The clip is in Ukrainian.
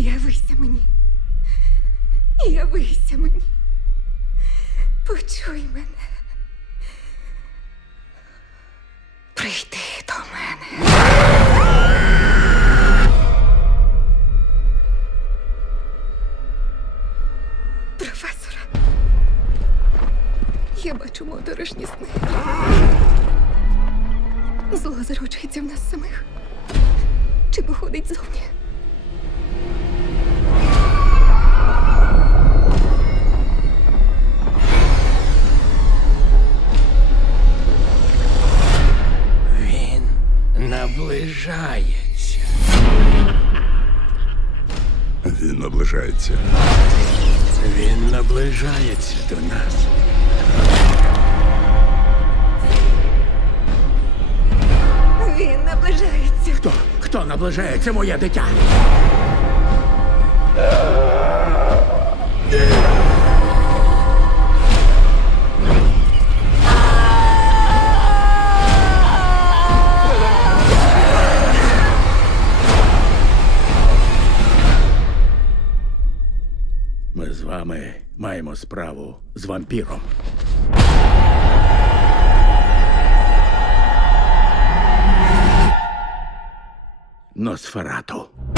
Явися мені, явися мені, почуй мене. Прийди до мене. Професора, я бачу моторошні сни. Зло заручується в нас самих. Чи походить зовні? наближається. Він наближається. Він наближається до нас. Він наближається. Хто? Хто наближається, моє дитя? Ми з вами маємо справу з вампіром. Носферату.